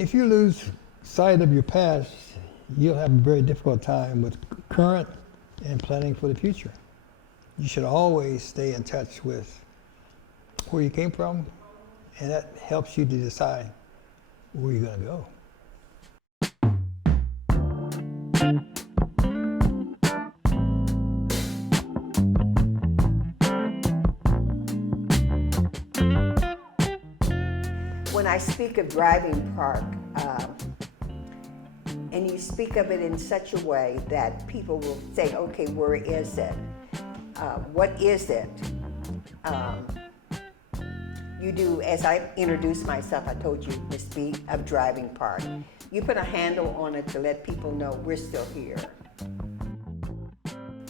If you lose sight of your past, you'll have a very difficult time with current and planning for the future. You should always stay in touch with where you came from, and that helps you to decide where you're going to go. When I speak of driving park, and you speak of it in such a way that people will say, okay, where is it? What is it? You do, as I introduced myself, I told you to speak of driving park. You put a handle on it to let people know we're still here.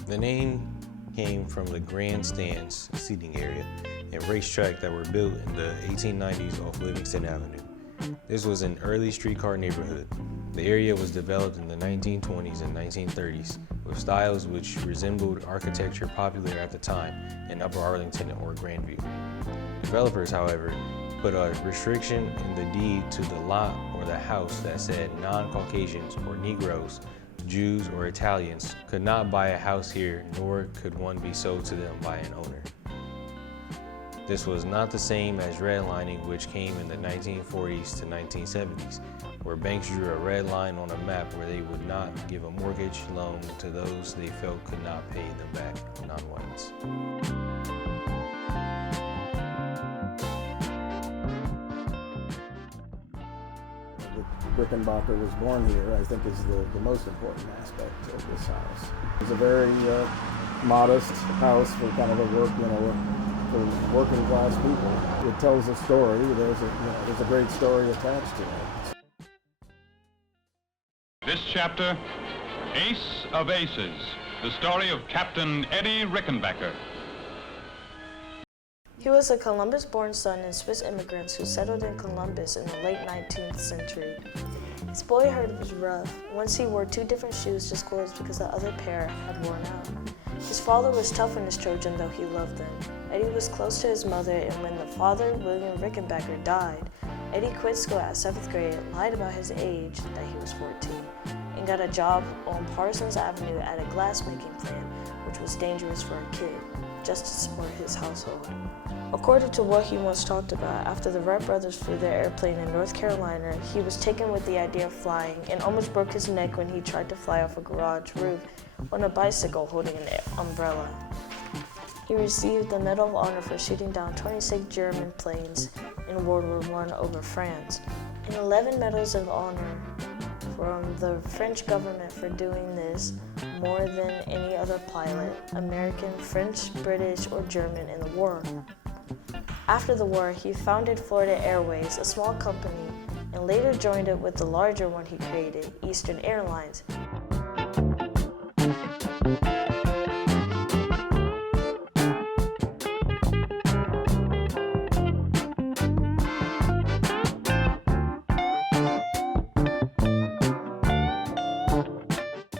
The name came from the grandstands seating area and racetrack that were built in the 1890s off Livingston Avenue. This was an early streetcar neighborhood. The area was developed in the 1920s and 1930s with styles which resembled architecture popular at the time in Upper Arlington or Grandview. Developers, however, put a restriction in the deed to the lot or the house that said non-Caucasians or Negroes, Jews, or Italians could not buy a house here, nor could one be sold to them by an owner. This was not the same as redlining, which came in the 1940s to 1970s, where banks drew a red line on a map where they would not give a mortgage loan to those they felt could not pay them back, non-whites. Rickenbacker was born here, I think, is the most important aspect of this house. It's a very modest house for kind of for working class people. It tells a story. There's a great story attached to it. This chapter, Ace of Aces, the story of Captain Eddie Rickenbacker. He was a Columbus-born son of Swiss immigrants who settled in Columbus in the late 19th century. His boyhood was rough. Once he wore 2 different shoes to school because the other pair had worn out. His father was tough on his children, though he loved them. Eddie was close to his mother, and when the father, William Rickenbacker, died, Eddie quit school at 7th grade, lied about his age, that he was 14, and got a job on Parsons Avenue at a glassmaking plant, which was dangerous for a kid, just to support his household. According to what he once talked about, after the Wright brothers flew their airplane in North Carolina, he was taken with the idea of flying and almost broke his neck when he tried to fly off a garage roof on a bicycle holding an umbrella. He received the Medal of Honor for shooting down 26 German planes in World War I over France, and 11 Medals of Honor from the French government for doing this, more than any other pilot, American, French, British, or German in the war. After the war, he founded Florida Airways, a small company, and later joined it with the larger one he created, Eastern Airlines.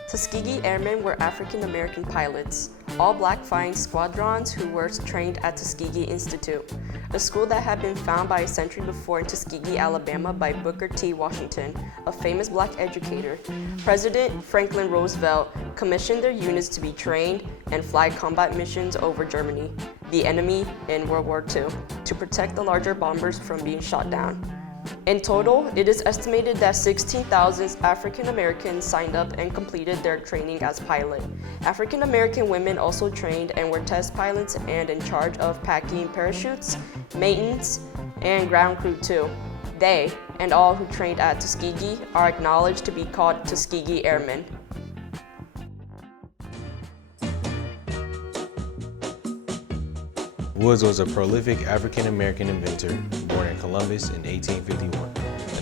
Tuskegee Airmen were African-American pilots, all-black flying squadrons who were trained at Tuskegee Institute, a school that had been founded by a century before in Tuskegee, Alabama by Booker T. Washington, a famous black educator. President Franklin Roosevelt commissioned their units to be trained and fly combat missions over Germany, the enemy in World War II, to protect the larger bombers from being shot down. In total, it is estimated that 16,000 African Americans signed up and completed their training as pilot. African American women also trained and were test pilots and in charge of packing parachutes, maintenance, and ground crew too. They, and all who trained at Tuskegee, are acknowledged to be called Tuskegee Airmen. Woods was a prolific African-American inventor born in Columbus in 1851,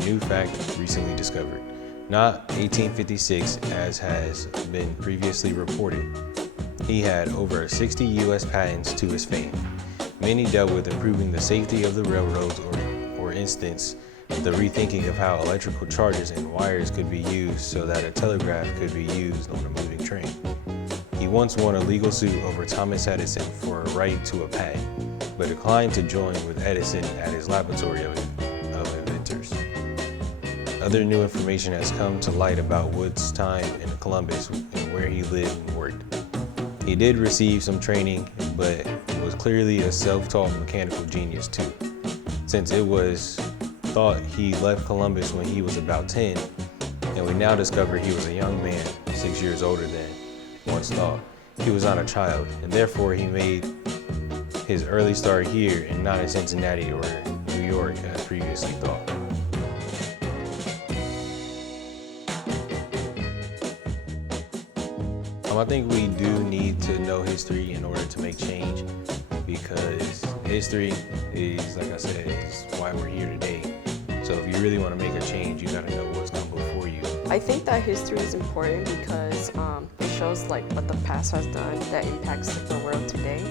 a new fact recently discovered. Not 1856 as has been previously reported. He had over 60 U.S. patents to his fame. Many dealt with improving the safety of the railroads or instance, the rethinking of how electrical charges and wires could be used so that a telegraph could be used on a moving train. He once won a legal suit over Thomas Edison for a right to a patent, but declined to join with Edison at his laboratory of inventors. Other new information has come to light about Woods' time in Columbus and where he lived and worked. He did receive some training, but was clearly a self-taught mechanical genius too, since it was thought he left Columbus when he was about 10, and we now discover he was a young man, 6 years older than once thought. He was not a child, and therefore he made his early start here and not in Cincinnati or New York as previously thought. I think we do need to know history in order to make change, because history is, like I said, is why we're here today. So if you really want to make a change, you got to know what's come before you. I think that history is important because it shows like what the past has done that impacts the world today.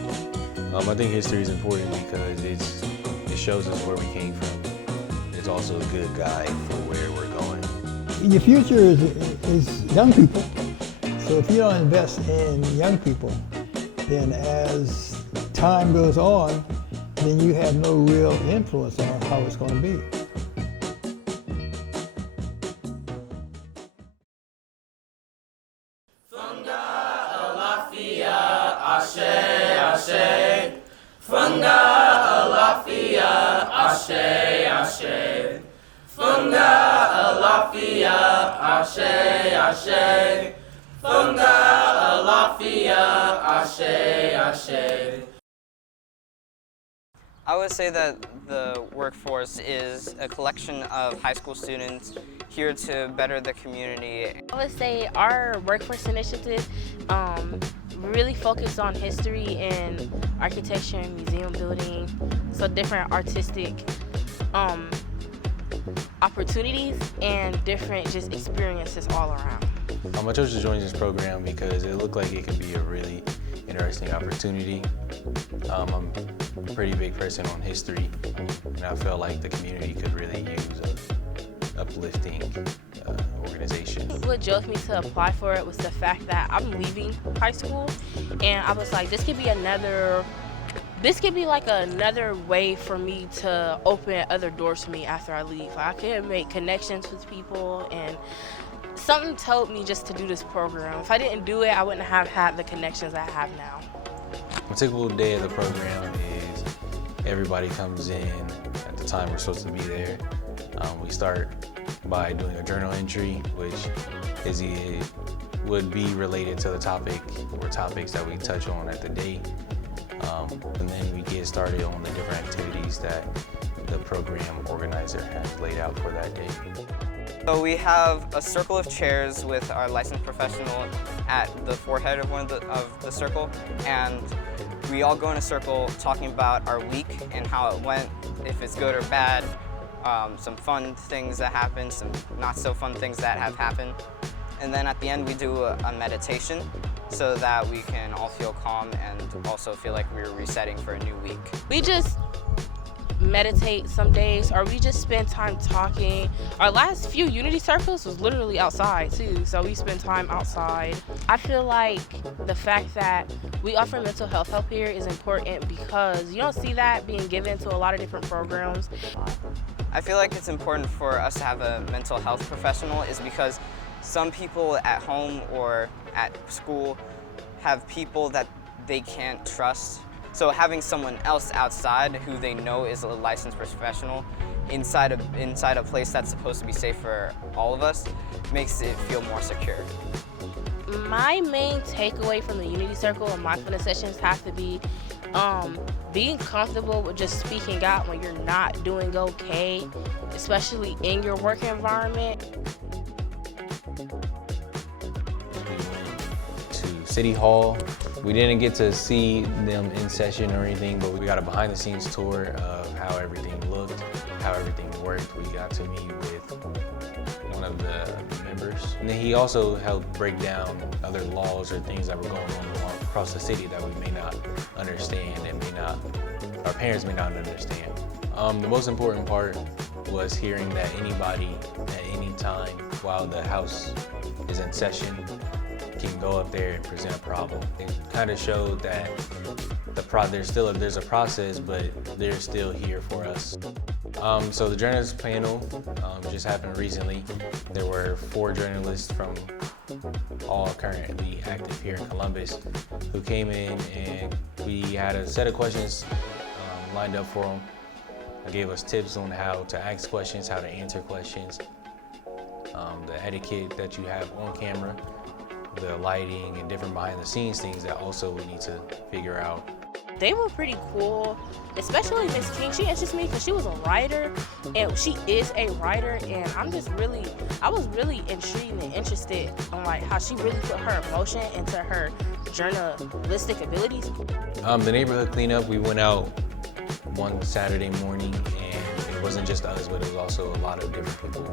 I think history is important because it shows us where we came from. It's also a good guide for where we're going. Your future is young people. So if you don't invest in young people, then as time goes on, then you have no real influence on how it's going to be. I would say that the workforce is a collection of high school students here to better the community. I would say our workforce initiative really focused on history and architecture and museum building, so different artistic opportunities and different just experiences all around. I chose to join this program because it looked like it could be a really interesting opportunity. I'm a pretty big person on history, and I felt like the community could really use an uplifting organization. What drove me to apply for it was the fact that I'm leaving high school, and I was like, this could be like another way for me to open other doors for me after I leave. I can make connections with people, and something told me just to do this program. If I didn't do it, I wouldn't have had the connections I have now. A typical day of the program is everybody comes in at the time we're supposed to be there. We start by doing a journal entry, which would be related to the topic or topics that we touch on at the day. And then we get started on the different activities that the program organizer has laid out for that day. So we have a circle of chairs with our licensed professional at the forehead of one of the circle, and we all go in a circle talking about our week and how it went, if it's good or bad, some fun things that happened, some not so fun things that have happened. And then at the end we do a meditation so that we can all feel calm and also feel like we're resetting for a new week. We just meditate some days, or we just spend time talking. Our last few Unity circles was literally outside too, so we spend time outside. I feel like the fact that we offer mental health help here is important because you don't see that being given to a lot of different programs. I feel like it's important for us to have a mental health professional is because some people at home or at school have people that they can't trust. So having someone else outside who they know is a licensed professional inside a place that's supposed to be safe for all of us makes it feel more secure. My main takeaway from the Unity Circle and mindfulness sessions have to be being comfortable with just speaking out when you're not doing okay, especially in your work environment. To City Hall. We didn't get to see them in session or anything, but we got a behind the scenes tour of how everything looked, how everything worked. We got to meet with one of the members. And then he also helped break down other laws or things that were going on across the city that we may not understand and our parents may not understand. The most important part was hearing that anybody at any time while the house is in session can go up there and present a problem. It kind of showed that there's a process, but they're still here for us. So the journalist panel just happened recently. There were 4 journalists from all currently active here in Columbus who came in, and we had a set of questions lined up for them. They gave us tips on how to ask questions, how to answer questions, the etiquette that you have on camera, the lighting, and different behind the scenes things that also we need to figure out. They were pretty cool, especially Miss King. She interested me because she was a writer, and she is a writer, and I was really intrigued and interested on like how she really put her emotion into her journalistic abilities. The neighborhood cleanup, we went out one Saturday morning, and it wasn't just us, but it was also a lot of different people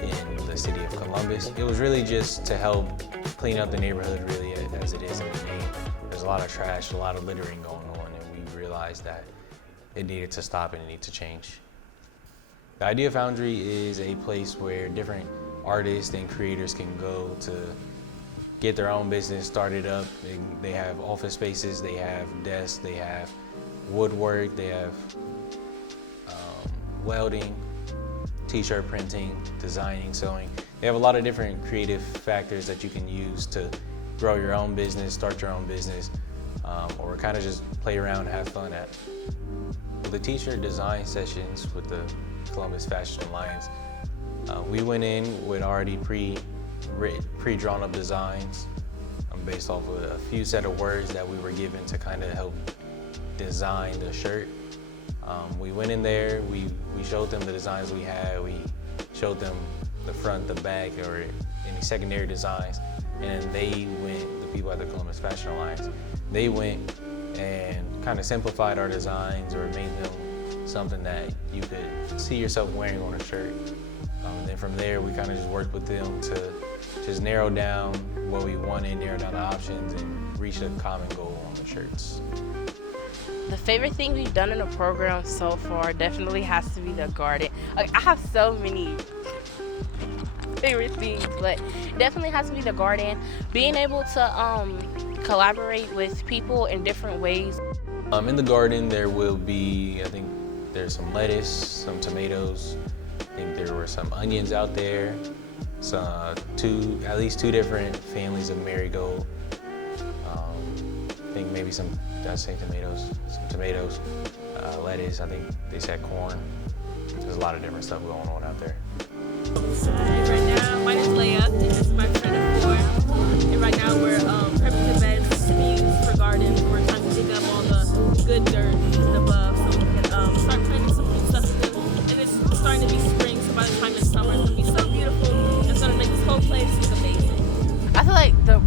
in the city of Columbus. It was really just to help clean up the neighborhood, really, as it is in the name. There's a lot of trash, a lot of littering going on, and we realized that it needed to stop and it needed to change. The Idea Foundry is a place where different artists and creators can go to get their own business started up. They have office spaces, they have desks, they have woodwork, they have welding, t-shirt printing, designing, sewing. They have a lot of different creative factors that you can use to grow your own business, start your own business, or kind of just play around and have fun at. The t-shirt design sessions with the Columbus Fashion Alliance, we went in with already pre-drawn up designs based off of a few set of words that we were given to kind of help design the shirt. We went in there, we showed them the designs we had, we showed them the front, the back, or any secondary designs, and they went, the people at the Columbus Fashion Alliance, they went and kind of simplified our designs or made them something that you could see yourself wearing on a shirt. And then from there, we kind of just worked with them to just narrow down what we wanted, narrow down the options, and reach a common goal on the shirts. The favorite thing we've done in the program so far definitely has to be the garden. Like, I have so many favorite things, but definitely has to be the garden. Being able to collaborate with people in different ways. In the garden, there will be, I think there's some lettuce, some tomatoes. I think there were some onions out there. Some at least two different families of marigold. I think maybe some, did I say tomatoes? Some tomatoes, lettuce, I think they said corn. There's a lot of different stuff going on out there. Right now, my name is Leia, and this is my friend of 4. And right now we're prepping the beds to be used for garden. We're trying to dig up all the good dirt and above so we can start planting some new stuff new. And it's starting to be spring, so by the time it's summer, it's going to be so beautiful. It's going to make this whole place look amazing. I feel like the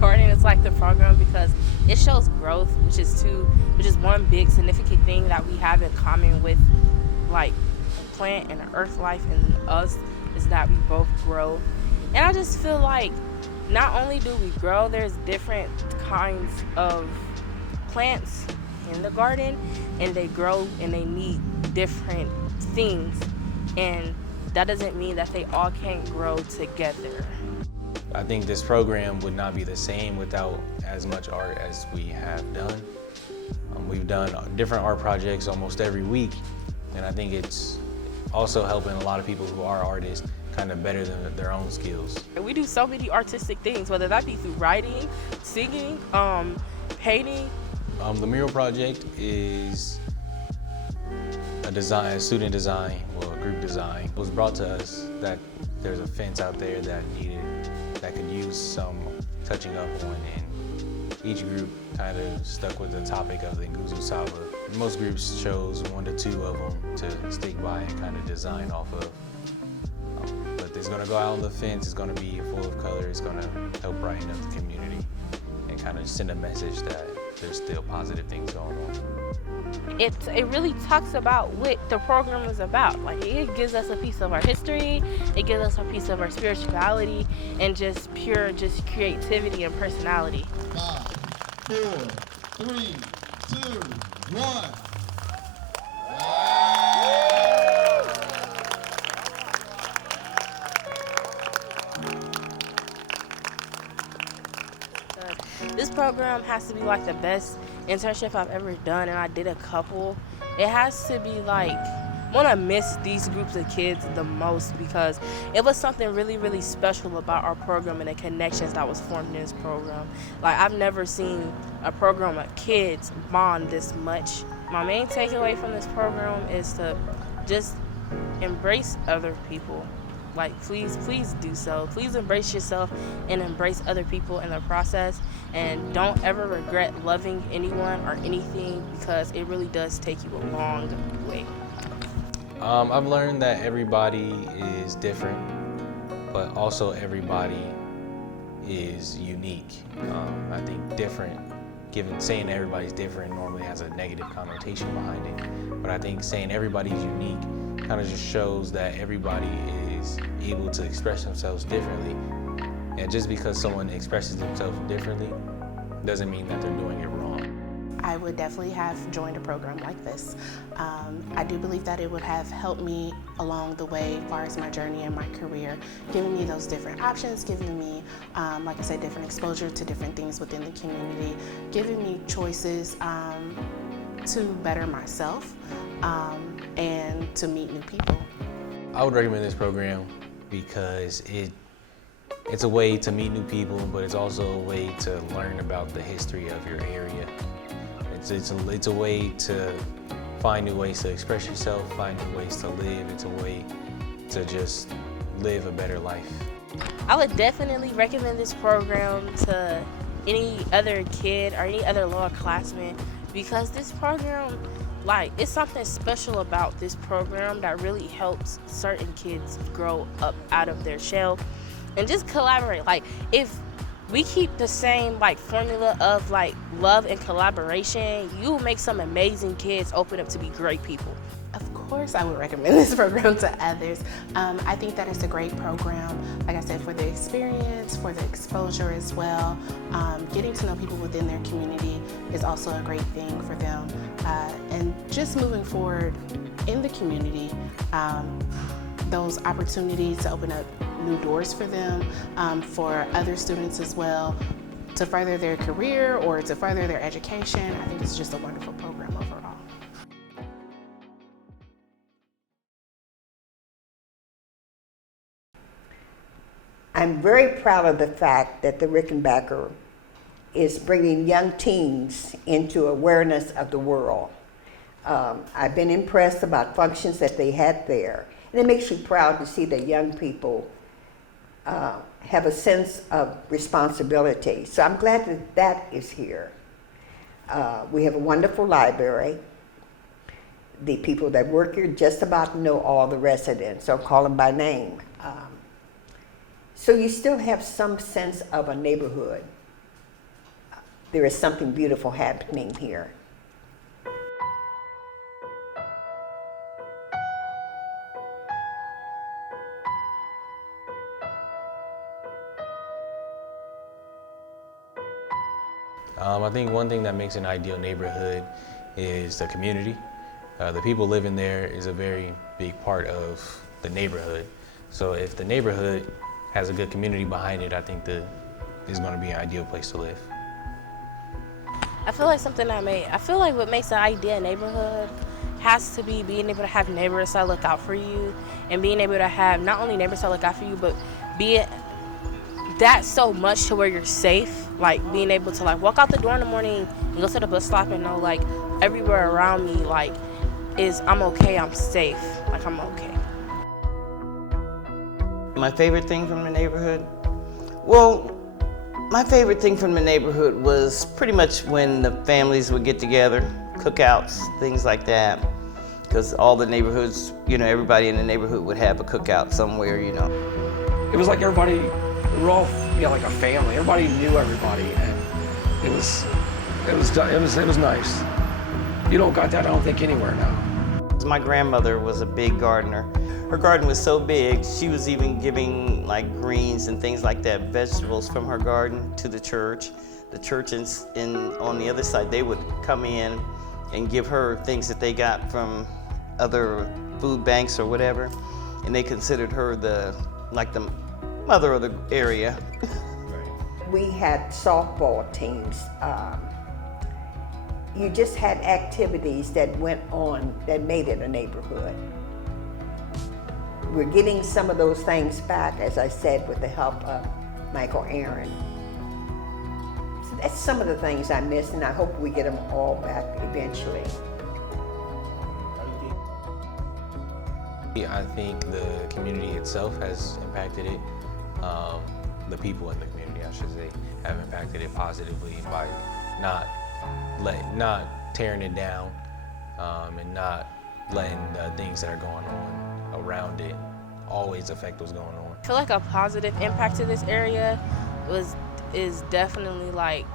garden is like the program because it shows growth, which is one big significant thing that we have in common with like the plant and the earth life and us, is that we both grow. And I just feel like not only do we grow, there's different kinds of plants in the garden, and they grow and they need different things, and that doesn't mean that they all can't grow together. I think this program would not be the same without as much art as we have done. We've done different art projects almost every week, and I think it's also helping a lot of people who are artists kind of better than their own skills. We do so many artistic things, whether that be through writing, singing, painting. The mural project is a student design, well, a group design. It was brought to us that there's a fence out there that could use some touching up on, and each group kind of stuck with the topic of the Nguzo Saba. Most groups chose 1 to 2 of them to stick by and kind of design off of. But it's going to go out on the fence, it's going to be full of color, it's going to help brighten up the community and kind of send a message that there's still positive things going on. It really talks about what the program is about. Like, it gives us a piece of our history, it gives us a piece of our spirituality, and just pure creativity and personality. 5, 4, 3, 2, 1. This program has to be like the best internship I've ever done, and I did a couple. It has to be like want to miss these groups of kids the most, because it was something really, really special about our program and the connections that was formed in this program. Like, I've never seen a program of kids bond this much. My main takeaway from this program is to just embrace other people. Like, please do so. Please embrace yourself and embrace other people in the process. And don't ever regret loving anyone or anything, because it really does take you a long way. I've learned that everybody is different, but also everybody is unique. I think different, saying everybody's different normally has a negative connotation behind it. But I think saying everybody's unique kind of just shows that everybody is able to express themselves differently. And just because someone expresses themselves differently doesn't mean that they're doing it wrong. I would definitely have joined a program like this. I do believe that it would have helped me along the way as far as my journey and my career, giving me those different options, giving me, like I said, different exposure to different things within the community, giving me choices to better myself and to meet new people. I would recommend this program because it's a way to meet new people, but it's also a way to learn about the history of your area. It's a way to find new ways to express yourself, find new ways to live. It's a way to just live a better life. I would definitely recommend this program to any other kid or any other lower classman, because this program, like, it's something special about this program that really helps certain kids grow up out of their shell and just collaborate. Like, if we keep the same formula of love and collaboration, you will make some amazing kids open up to be great people. Of course I would recommend this program to others. I think that it's a great program, like I said, for the experience, for the exposure as well. Getting to know people within their community is also a great thing for them. And just moving forward in the community, those opportunities to open up new doors for them, for other students as well, to further their career or to further their education. I think it's just a wonderful program overall. I'm very proud of the fact that the Rickenbacker is bringing young teens into awareness of the world. I've been impressed about functions that they had there. And it makes you proud to see that young people have a sense of responsibility. So I'm glad that that is here. We have a wonderful library. The people that work here just about know all the residents, or call them by name. So you still have some sense of a neighborhood. There is something beautiful happening here. I think one thing that makes an ideal neighborhood is the community. The people living there is a very big part of the neighborhood. So if the neighborhood has a good community behind it, I think that is going to be an ideal place to live. I feel like what makes an ideal neighborhood has to be being able to have neighbors that look out for you, and being able to have not only neighbors that look out for you, but be that so much to where you're safe. Like, being able to walk out the door in the morning and go to the bus stop and know everywhere around me I'm okay, I'm safe, I'm okay. My favorite thing from the neighborhood? Well, my favorite thing from the neighborhood was pretty much when the families would get together, cookouts, things like that. Because all the neighborhoods, everybody in the neighborhood would have a cookout somewhere, It was like everybody, we were all like a family. Everybody knew everybody, and it was nice. You don't got that, I don't think, anywhere now. My grandmother was a big gardener. Her garden was so big, she was even giving greens and things like that, vegetables from her garden to the church. The church on the other side, they would come in and give her things that they got from other food banks or whatever, and they considered her the mother of the area. We had softball teams. You just had activities that went on that made it a neighborhood. we're getting some of those things back, as I said, with the help of Michael Aaron. So that's some of the things I missed, and I hope we get them all back eventually. I think the community itself has impacted it. The people in the community, I should say, have impacted it positively by not tearing it down and not letting the things that are going on around it always affect what's going on. I feel like a positive impact to this area is definitely like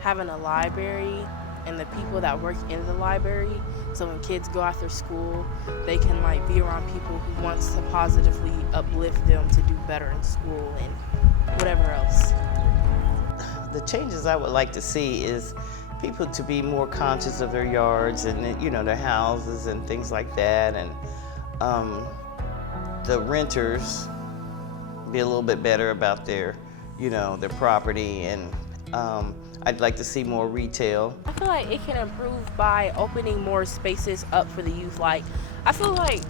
having a library and the people that work in the library. So when kids go after school, they can like be around people who wants to positively uplift them to do better in school and whatever else. The changes I would like to see is people to be more conscious of their yards and, you know, their houses and things like that, and the renters be a little bit better about their, you know, their property, and I'd like to see more retail. I feel like it can improve by opening more spaces up for the youth. Like, I feel like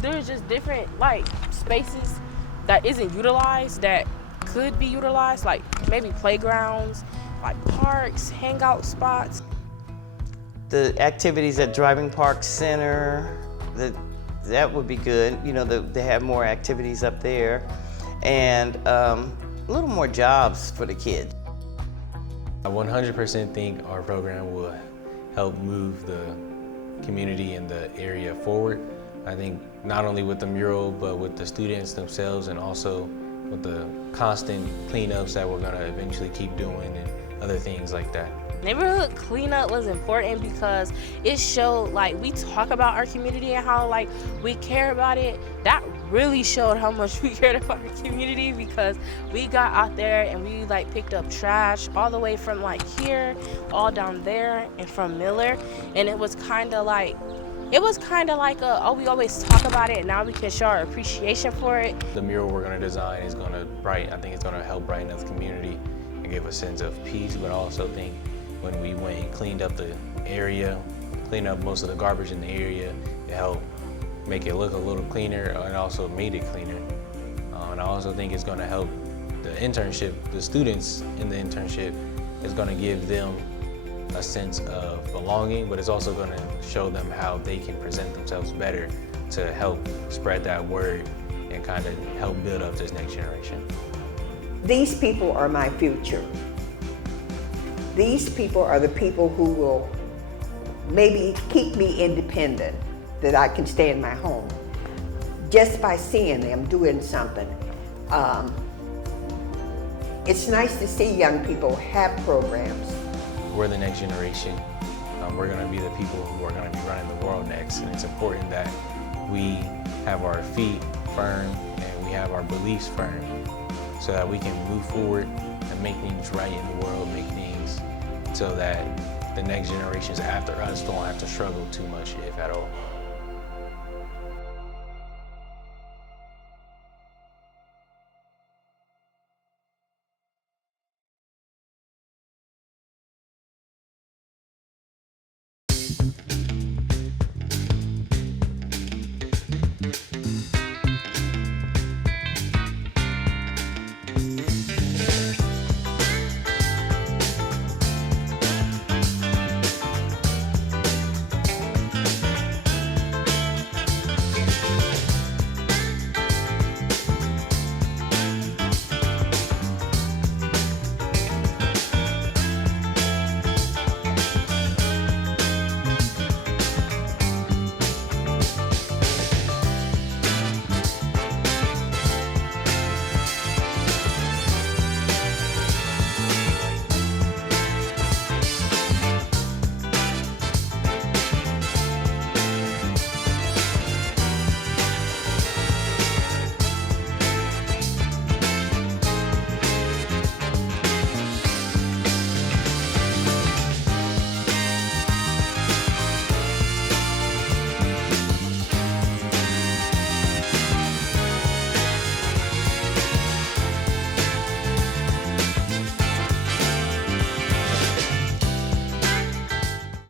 there's just different like spaces that isn't utilized that could be utilized, like maybe playgrounds, like parks, hangout spots. The activities at Driving Park Center, that would be good. You know, they have more activities up there, and a little more jobs for the kids. I 100% think our program will help move the community and the area forward. I think not only with the mural, but with the students themselves, and also with the constant cleanups that we're gonna eventually keep doing and other things like that. Neighborhood cleanup was important because it showed, like, we talk about our community and how like we care about it. That really showed how much we cared about our community, because we got out there and we like picked up trash all the way from like here, all down there, and from Miller, and it was kind of like oh, we always talk about it, and now we can show our appreciation for it. The mural we're gonna design is gonna I think it's gonna help brighten up the community and give a sense of peace, but I also think when we went and cleaned up the area, cleaned up most of the garbage in the area, it helped make it look a little cleaner, and also made it cleaner. And I also think it's gonna help the internship, the students in the internship, is gonna give them a sense of belonging, but it's also gonna show them how they can present themselves better to help spread that word and kind of help build up this next generation. These people are my future. These people are the people who will maybe keep me independent, that I can stay in my home, just by seeing them doing something. It's nice to see young people have programs. We're the next generation. We're gonna be the people who are gonna be running the world next, and it's important that we have our feet firm and we have our beliefs firm so that we can move forward and make things right in the world, make things so that the next generations after us don't have to struggle too much, if at all.